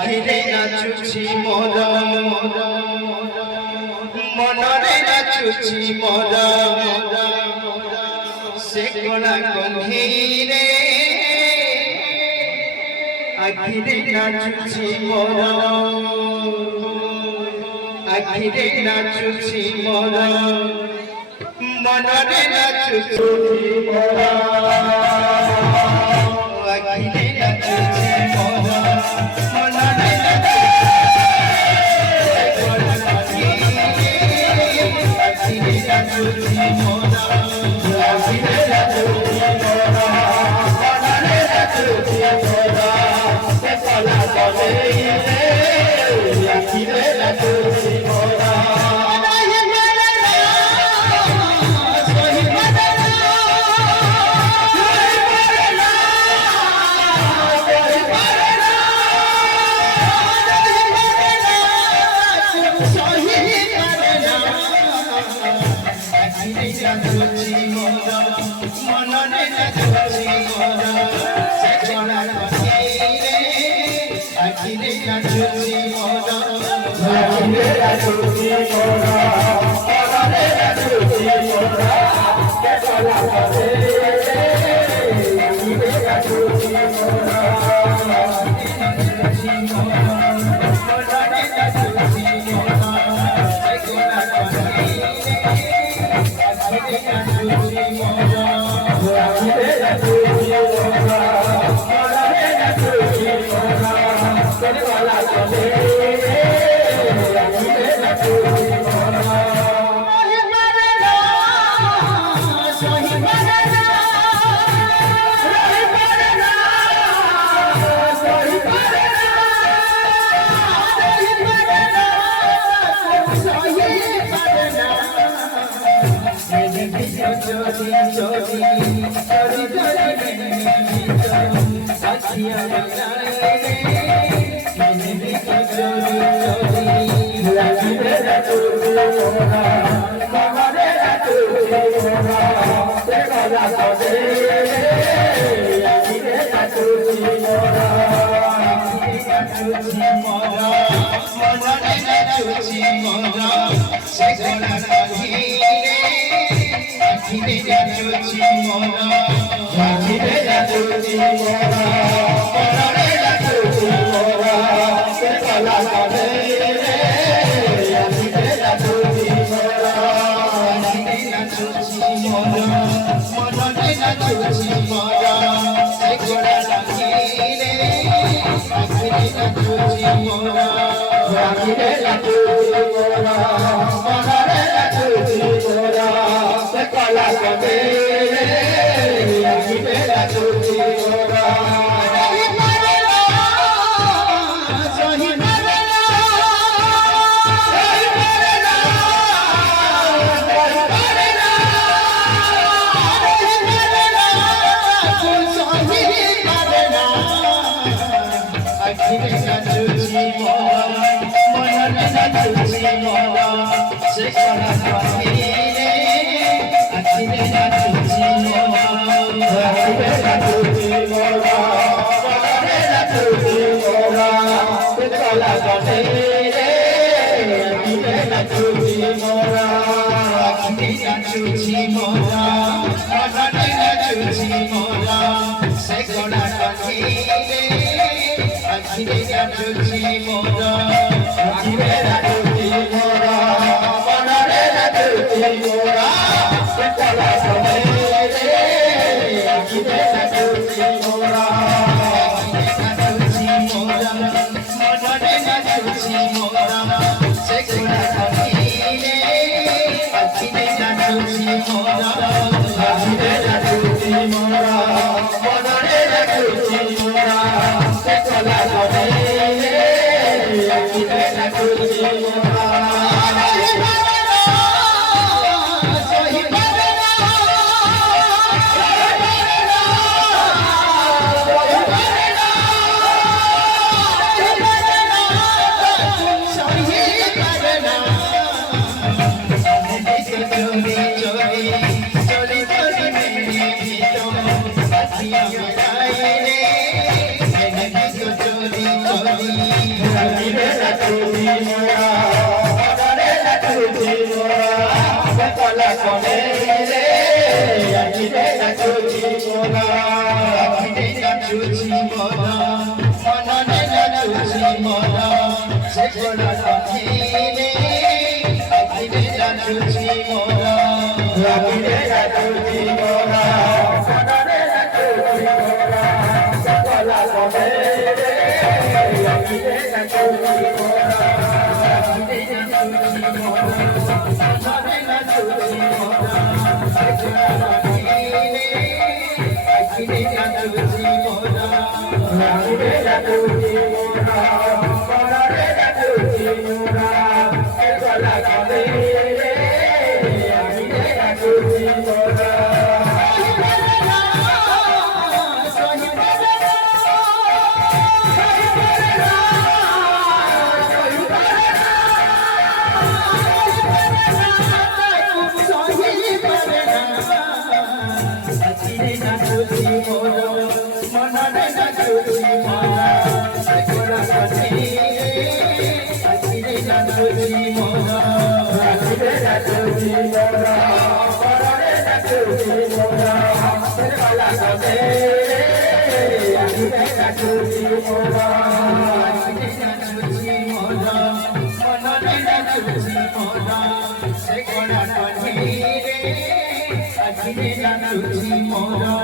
আখিরে নাচুছি মোর মনরে নাচুছি মোর সে কোনা কণ্ঠীরে আখিরে নাচুছি মোর আখিরে নাচুছি মোর মনরে নাচুছি মোর আখিরে নাচুছি মোর মনরে আখিরে নাচুছি মোর আখিরে নাচুছি মোর মনরে নাচুছি মোর কলা কলে আখিরে নাচুছি মোর নাচুছি মোর মনরে নাচুছি মোর সে কোনা কণ্ঠীরে আখিরে নাচুছি মোর আখিরে নাচুছি মোর মনরে নাচুছি মোর কে কলা করে আখিরে নাচুছি মোর নাচুছি মোর মনরে নাচুছি মোর সে কোনা কণ্ঠীরে নাচুছি মোরা কলা করে রে আখিরে নাচুছি মোরা আখিরে নাচুছি মোরা মননে নাচুছি মোরা সে কলা করে আখিরে নাচুছি মোরা আখিরে নাচুছি মোরা মননে নাচুছি মোরা সে কলা করে আখিরে নাচুছি মোরা